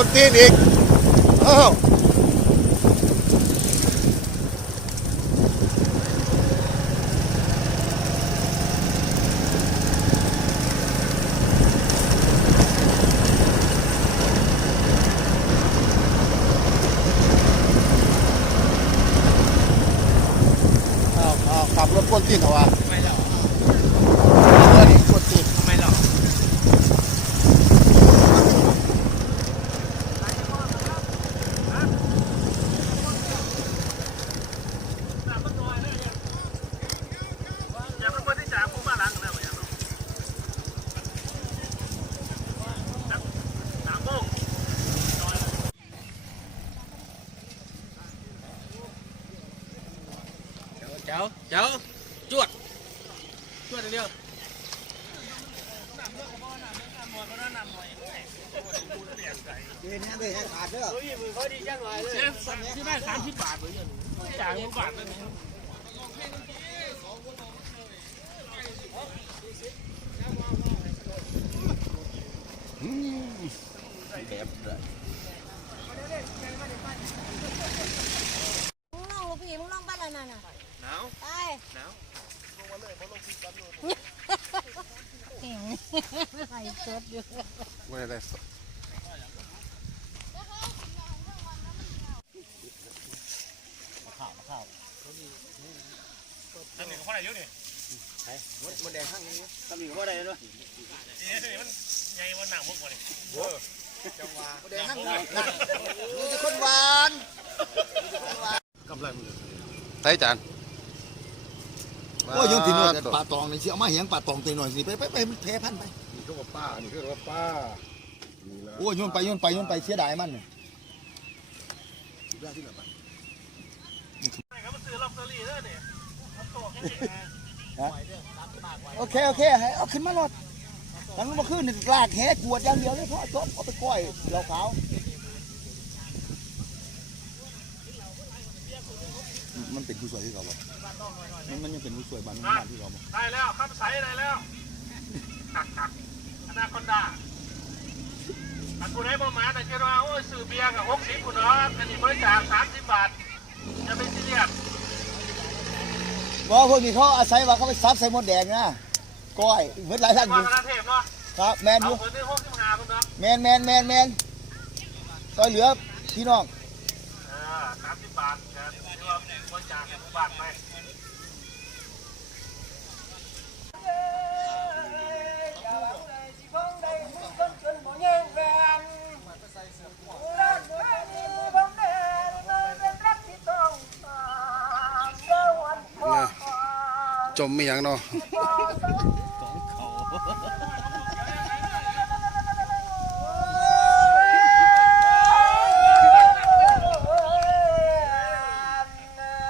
คนตีนอีกอ้าวอ้าขับรถคนตีนเหรอวะ ไม่หรอก เออนี่คนตีน ไม่หรอก เจ้าเจ้าจวดจวดเดียวเดินนะเดินขาดเด้อที่ได้สามสิบบาทเลยจ่ายเงินบาทเลยมึงลองลูกพี่มึงลองบ้านอะไรน่ะ หนาวไปหนาวเก่งใส่สดอยู่ไม่ได้สอันหนึ่งข้อไหนยุ่นี่มดแดงข้างนี้ตำหนิว่าอะไรเนาะนี่นี่มันใหญ่มันหนักมุกกว่านี่มดแดงข้างนี้นี่จะคนหวานไต้จาน โอ้ยยงถิ่นนวดปลาตองนี่เชี่ยเอามาเหียงปลาตองเต็มหน่อยสิไปไปไปมันเทพันไปนี่ก็ว่าป้านี่ก็ว่าป้านี่ละโอ้ยโยนไปโยนไปโยนไปเสียดายมันเนี่ยเขามาซื้อลอตเตอรี่แล้วเนี่ยโอเคโอเคให้เอาขึ้นมาหลดทั้งมาขึ้นนี่ลากแหกวดอย่างเดียวเลยพ่อจบเอาไปก้อยเหล้าขาว มันเป็นผู้สวยที่เขาบอกมันมันยังเป็นผู้สวยบ้านบ้านที่เขาบอกได้แล้วข้ามใสได้แล้วตักตักอนาคอนดาอันผู้ใดบ่มาแต่เจ้าว่าโอ้ยซื้อเบียร์กับหกสิบคุณเนาะอันนี้บริจาคสามสิบบาทจะไม่ซีเรียสว่าพวกนี้เขาอาศัยว่าเขาไปซับใส่หมดแดงนะก้อยเหมือนหลายท่านอว่ายู่คณะเทพเนาะครับแมนอเอายู่คนที่หกสิบห้าคุณเนาะแมนแมนแมนแมนซอยเหลือพี่น้องเออสามสิบบาทจะเรียกว่า บริจาคให้หมู่บ้านไปเนี่ยจมไม่ยังเนาะ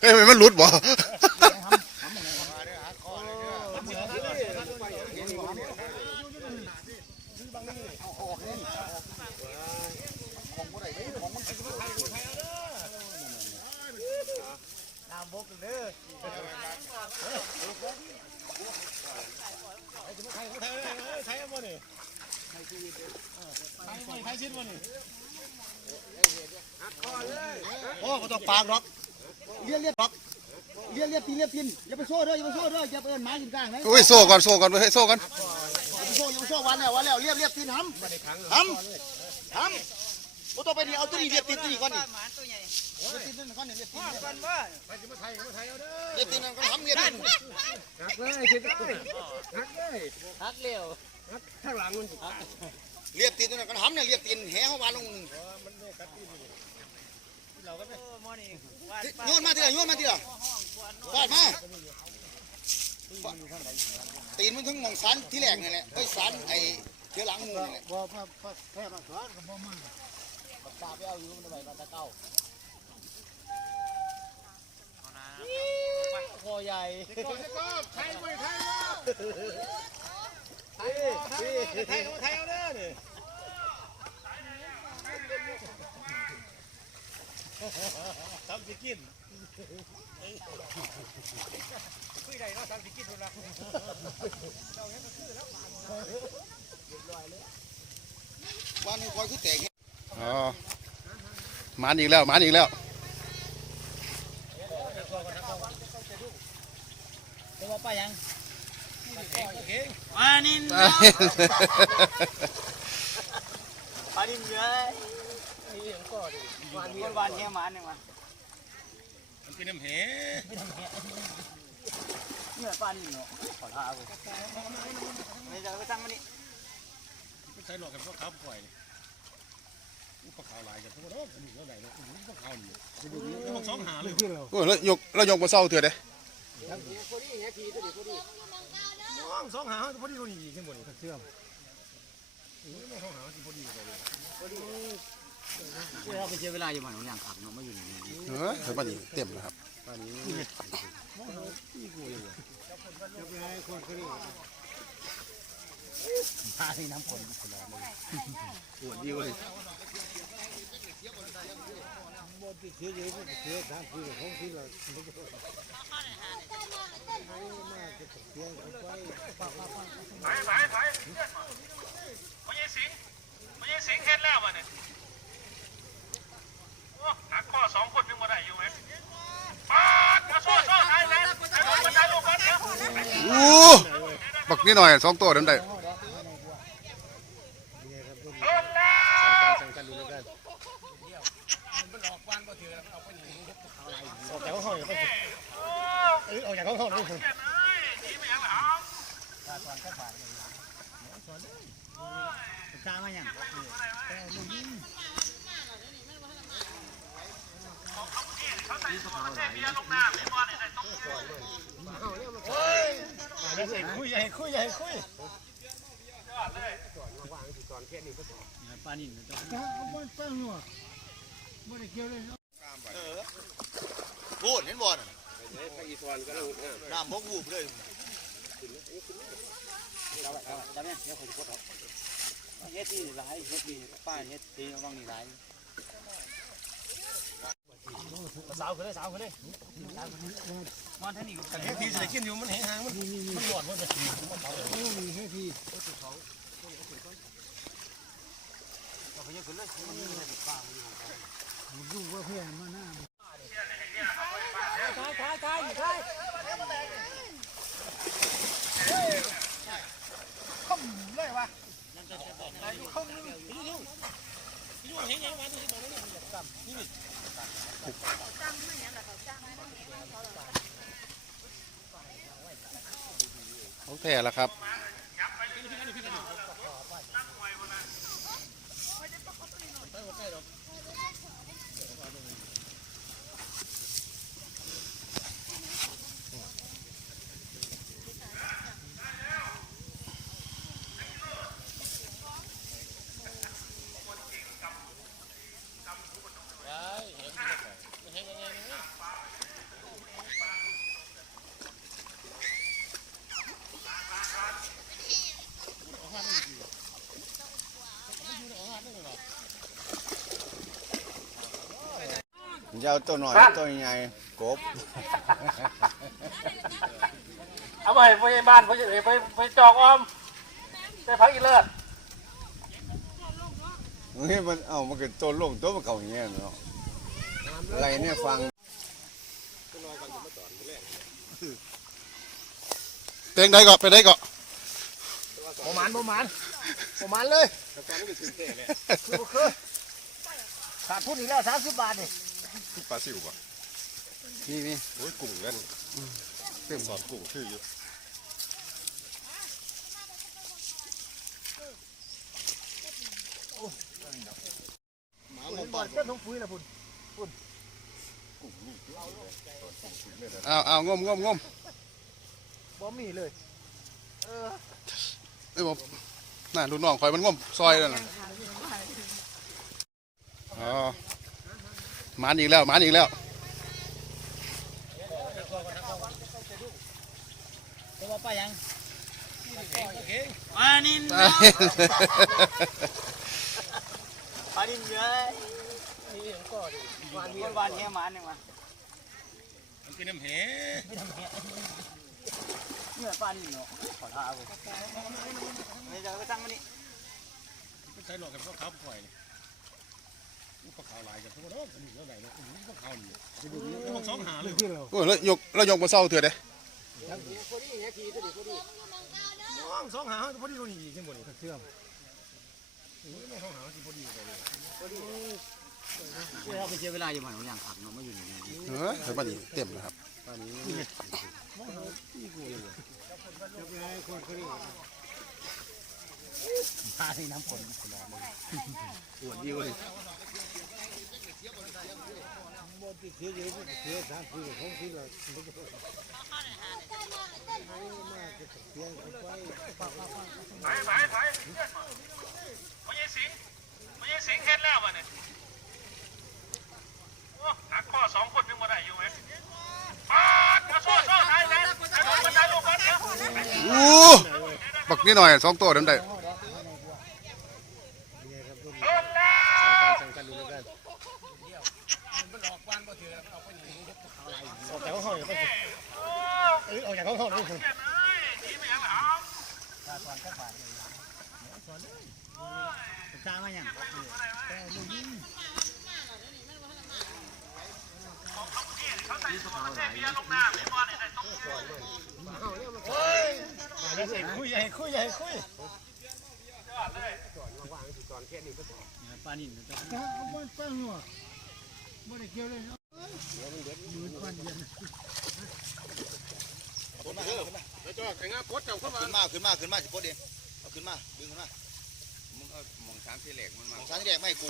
เฮ้ยมันรุดบ่ โอ้ก็ต้องปากหรอกเลียดเลียดหรอกเลียดเลียดตีนเลียดตีนอย่าไปโซ่เด้ออย่าไปโซ่เด้ออย่าไปเอิ้นหมากินกลางนะอุ้ยโซ่ก่อนโซ่ก่อนเฮ้ยโซ่ก่อนอย่าไปโซ่อย่าไปโซ่วันแล้ววันแล้วเลียดเลียดตีนห้ำห้ำห้ำบ่ต้องไปนี่เอาตัวนี้เลียดตีนตัวนี้ก่อนนี่เลียดตีนนั่นก่อนนี่เลียดตีนเลียดตีนนั่นก่อนห้ำเลียดตีนฮักเร็ว เลียดตีนตัวนั้นก่อนห้ำเนี่ยเลียดตีนแหเฮาวานลงโยนมาทีละโยนมาทีละฟาดมาตีนมันทั้งมองสันที่แรกนี่แหละไอ้ยสันไอ้เดี๋ยวหลังงูนี่แหละบ่พระพระแพ้มาสอนก็บ่มาตาไปเอาอยู่มันไปมาตะเก้าคอใหญ่ไทยมวยไทยไทย ไทยไทยไทยเอาเด้อนี่ทำสิกินคุยได้เนาะทำสิกินพุ่นมันคือและวันนี้คอยคือแตกอ๋อมานอีกแล้วมานอีกแล้วจะว่าไปยัง อันนี้เอ้ยปลาดิมเยอะวันวันวันแค่มันเนี่ยมันเป็นน้ำแหเนี่ยปลาดิมเนาะขอท้ากูไม่จะไปตั้งมันนี่ไม่ใช่หรอกกันพวกเขาปล่อยพวกเขาหลายกันพวกเราหนึ่งเท่าไหร่เนาะพวกเขาเนี่ยพวกสองหาเลยโอ้ยแล้วยกแล้วยกมาเศร้าเถื่อเด้ สองหาพอดีพอดีขึ้นบนเชื่อมสองหาพอดีเลยเราไปเจอเวลาอยู่มันองย่างขับเนาะไม่อยู่นี่เออเดี๋ยวปานนี้เต็มแล้วครับพาให้น้ำฝนปวดดีเว้ย เสียเยอะเสียทางคือของที่เราไปไปไปพญสิงพญสิงเห็นแล้ววะเนี่ยโอ้หักข้อสองคนนึงมาได้อยู่ไหมปาดมาโซ่โซ่ไทยแล้วไอ้คนมันได้ลูกคนเดียวอู้บักนี่หน่อยสองตัวเดินได้ ชนแล้ว ออกจากห้องเนี่ยก็เออออกจากห้องนี่ เขียนเลยหนีไปยังหลัง จ้ามายัง เขาใส่ตัว เขาเทเบียร์ลงน้ำเลยบอลเนี่ยใส่ต้องคุยใหญ่คุยใหญ่คุยยอดเลยปลานิ่มตัวโูดเห็นบ่อนน้ำบกวูบเลยจำเนี่ยเดี๋ยวคนจะพูดออกเฮ็ดที่ร้ายเฮ็ดที่ป้าเฮ็ดที่ว่างนี่ร้าย สาวขึ้นเลยสาวขึ้นเลยมาท่านี่กันเฮ้ยทีจะกินอยู่มันแห้งมันมันหลอดมันจะเขาแท้แล้วครับ จะ เอาตัวหน่อยตัวใหญ่กบเอาไปไปบ้านไปไปไปจอกออมไปพักอีเลิศเฮ้ยมันเอามันก็ตัวลงตัวมันเขาอย่างเงี้ยเนาะอะไรเนี่ยฟังเต็งได้ก็ไปได้ก็ประมาณประมาณประมาณเลยคือคือขาดทุนอีกแล้วสามสิบบาทนี่ ปลาสิวป่ะนี่นี่โอ้ยกุ้งกันเต็มสอนกุ้งคืออยู่หมาหมกบอบ้าลเจ้าทงปุ๋ยละพุ่นเอาเอางมงมงมบบ่มีเลย เอ้ยบอกน่ะลูกน้องคอยมันง่วมซอยแล้วน่ะอ๋อห มานอีกแล้วหมานอีกแล้วตัวป้ายังมานินตายมานินเยอะวันวันวันแค่มันเนี่ยมามันคือน้ำแหเนี่ยปลานินเนาะขอท้าผมไม่จะไปตั้งมันนี่ใช้หลอกกับพวกเขาปล่อย พวกเขาหลายกับพวกเราหนึ่งเท่าไหร่เนาะพวกเขาเนี่ยพวกสองหาเลยโอ้ยแล้วยกแล้วยกมาเศร้าเถื่อเด้น้องสองหาพอดีตรงนี้ขึ้นบนนี่เชื่อมน้องสองหาพอดีเลยเราไปเสียเวลาอยู่หมันอย่างผักเนาะไม่อยู่นี่เออเดี๋ยวมันอีกเต็มแล้วครับตาที่น้ มาในน้ำฝนปวดดีเว้ยไปไปไปพญสิงพญสิงเห็นแล้ววะเนี่ยโอ้หักข้อสองคนนึงมาได้อยู่ไหมปาดมาโซ่โซ่ไทยนะไอ้คนบรรดาลูกคนเดียวอู้บักนี่หน่อยสองตัวเดิมได้ เพิ่นแล้ว ออกจากห้องเลยเออออกจากห้องเลย เขียนเลยหนีไปยังหลัง จามาอย่างเขาใส่ตัวเขาเทเบียร์ลงน้ำเลยบอลเนี่ยใส่ต้องคุยใหญ่คุยใหญ่คุยปลานินแล้วจะไอ้งากดเจ้าเข้ามาขึ้นมาขึ้นมาขึ้นมาสิโคตรเองเอาขึ้นมาดึงขึ้นมา มึงเอาหมองสามที่เหล็กมันมาสารที่แดงไม่กู